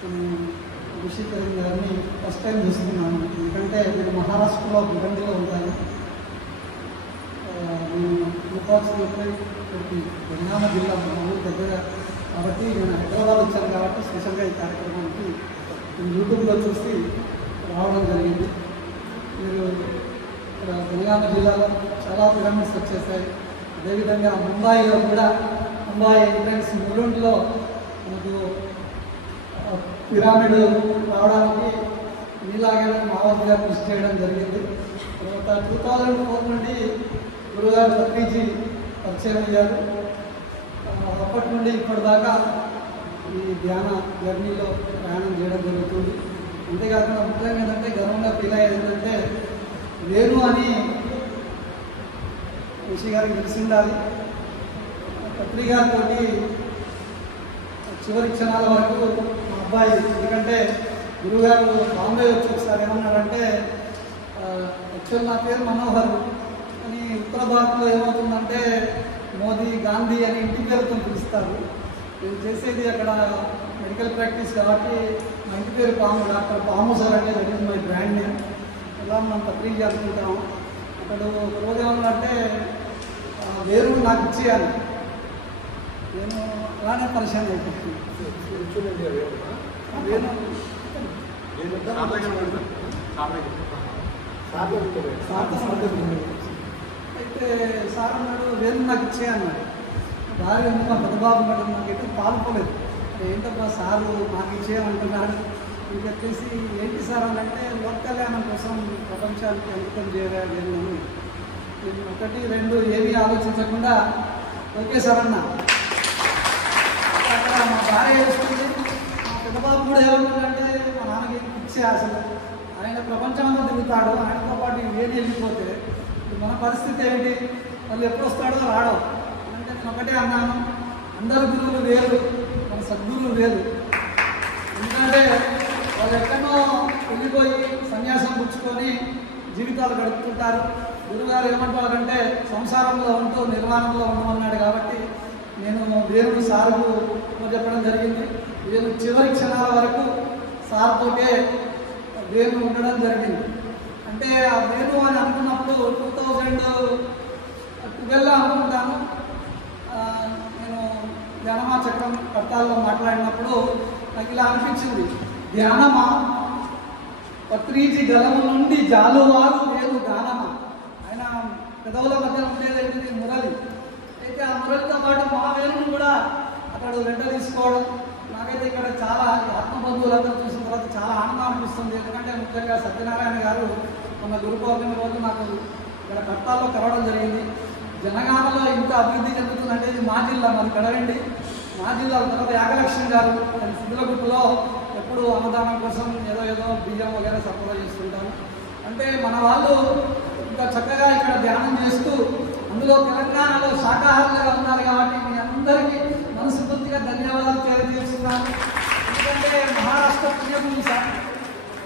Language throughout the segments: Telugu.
ఋషి కరీం గారిని ఫస్ట్ టైం చూస్తున్నాను. ఎందుకంటే నేను మహారాష్ట్రలో భివండిలో ఉంటాను. నేను జనగామ జిల్లా మా ఊరు దగ్గర కాబట్టి నేను హైదరాబాద్ వచ్చాను కాబట్టి స్పెషల్గా ఈ కార్యక్రమానికి నేను యూట్యూబ్లో చూసి రావడం జరిగింది. మీరు ఇక్కడ జనగామ జిల్లాలో చాలా పిరమిడ్స్ వచ్చేసాయి. అదేవిధంగా ముంబాయిలో కూడా ముంబాయి ఎంట్రన్స్ ములుండ్లో మనకు పిరామిడ్ రావడానికి నీలాగే మావత్ గారు కృషి చేయడం జరిగింది. తర్వాత 2004 నుండి గురుగారు పత్రిజీ పరిచయం అయ్యారు. అప్పటి నుండి ఇప్పటిదాకా ఈ ధ్యాన జర్నీలో ప్రయాణం చేయడం జరుగుతుంది. అంతేకాకుండా ముఖ్యంగా ఏంటంటే గర్వంగా ఫీల్ అయ్యేది ఏంటంటే వేణు అని ఋషి గారికి తెలిసిండాలి. పత్రి గారితో చివరి క్షణాల వరకు మా అబ్బాయి, ఎందుకంటే గురుగారు బాంబే వచ్చి ఒకసారి ఏమన్నాడంటే యాక్చువల్ నా పేరు మనోహర్ అని ఉత్తర భారత్లో ఏమవుతుందంటే మోదీ గాంధీ అని ఇంటి పేరుతో పిలుస్తారు. నేను చేసేది అక్కడ మెడికల్ ప్రాక్టీస్ కాబట్టి మా ఇంటి పేరు పాము, డాక్టర్ పాము సార్ అంటే that is my brand name. ఇలా మనం పత్రిక అనుకుంటాము. అక్కడ ఒక రోజు ఏమన్నంటే వేరు నాకు ఇచ్చేయాలి. నేను అలానే పరిచయం అయిపోతుంది. అయితే సార్ అన్నాడు వేరు నాకు ఇచ్చేయన్నాడు. దారి ఎందుకు పెద్దబాబు ఉన్నాడు, నాకైతే పాల్పోలేదు. ఏంటబ్బా సారు నాకు ఇచ్చేయమంటున్నాడు. అని చెప్పేసి ఏంటి సార్ అని అంటే లోక కళ్యాణం కోసం ప్రపంచానికి అంకితం చేయాలి అని నేను 1, 2 ఏమీ ఆలోచించకుండా ఓకే సార్ అన్నా. అక్కడ మా భార్య వేస్తుంది. మా పెద్దబాబు కూడా ఏమంటుందంటే మా నాన్నకి ఇచ్చే అసలు ఆయన ప్రపంచంలో తిరుగుతాడు, ఆయనతో పాటు ఏది వెళ్ళిపోతే మన పరిస్థితి ఏంటి, వాళ్ళు ఎప్పుడు వస్తాడో రాడో అంటే నేను ఒకటే అన్నాను, అందరు గురువులు వేరు, మన సద్గురువులు వేరు. ఎందుకంటే వాళ్ళు ఎక్కడో వెళ్ళిపోయి సన్యాసం పుచ్చుకొని జీవితాలు గడుపుతుంటారు. గురువుగారు ఏమంటారంటే సంసారంలో ఉంటూ నిర్మాణంలో ఉండమన్నాడు. కాబట్టి నేను వేరు సార్కు చెప్పడం జరిగింది. నేను చివరి క్షణాల వరకు సార్తోటే వేరు ఉండడం జరిగింది. అంటే ఆ వేరు అని అనుకున్నప్పుడు 2012 అనుకుంటాను. నేను ధ్యానమా చక్రం కట్టాల్లో మాట్లాడినప్పుడు నాకు ఇలా అనిపించింది, ధ్యానమా పత్రిజీ గలము నుండి జాలువారు వేరు గానమా. ఆయన పెదవుల మధ్య ఉండేది మురళి. అయితే ఆ మురళితో పాటు మా వేరును కూడా అక్కడ వెంట తీసుకోవడం నాకైతే ఇక్కడ చాలా ఆత్మబంధువులందరూ చూసిన తర్వాత చాలా ఆనందం అనిపిస్తుంది. ఎందుకంటే ముఖ్యంగా సత్యనారాయణ గారు మన గురు పౌర్ణమి రోజు నాకు ఇక్కడ కట్టాల్లో కలవడం జరిగింది. జనగామలో ఇంత అభివృద్ధి చెందుతుందంటే ఇది మా జిల్లా, మరి కడవండి మా జిల్లా. తర్వాత యాగలక్ష్మి గారు సిద్ధులగుట్టులో ఎప్పుడు అన్నదానం కోసం ఏదో బియ్యం వగేరా సరఫరా చేస్తుంటాను. అంటే మన వాళ్ళు ఇంకా చక్కగా ఇక్కడ ధ్యానం చేస్తూ అందులో తెలంగాణలో శాకాహారులుగా ఉన్నారు. కాబట్టి మీ అందరికీ మనస్ఫూర్తిగా ధన్యవాదాలు తెలియజేస్తున్నాను. ఎందుకంటే మహారాష్ట్ర పుణ్యభూమి సార్,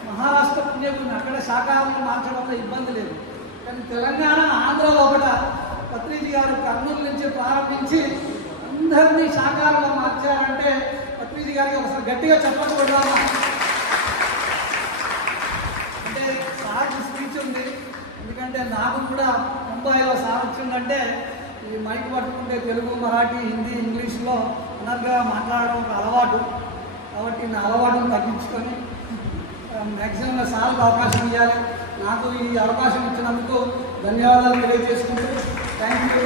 మహారాష్ట్ర పుణ్యభూమి, అక్కడ శాకాహారులు మార్చడంలో ఇబ్బంది లేదు. కానీ తెలంగాణ ఆంధ్రలో ఒకట పత్రిజీ గారు కర్నూలు నుంచి ప్రారంభించి అందరినీ శాకాహారులుగా మార్చారంటే పత్రిజీ గారికి ఒకసారి గట్టిగా చెప్పడం కొడదామా. అంటే సార్ స్పీచ్ ఉంది. ఎందుకంటే నాకు కూడా ముంబైలో సార్ వచ్చిందంటే ఈ మైక్ పట్టుకుంటే తెలుగు, మరాఠీ, హిందీ, ఇంగ్లీష్లో అనర్గా మాట్లాడడం ఒక అలవాటు. కాబట్టి నా అలవాటును తగ్గించుకొని మ్యాక్సిమంగా సార్కు అవకాశం ఇవ్వాలి. నాకు ఈ అవకాశం ఇచ్చినందుకు ధన్యవాదాలు తెలియజేసుకుంటూ థ్యాంక్ యూ.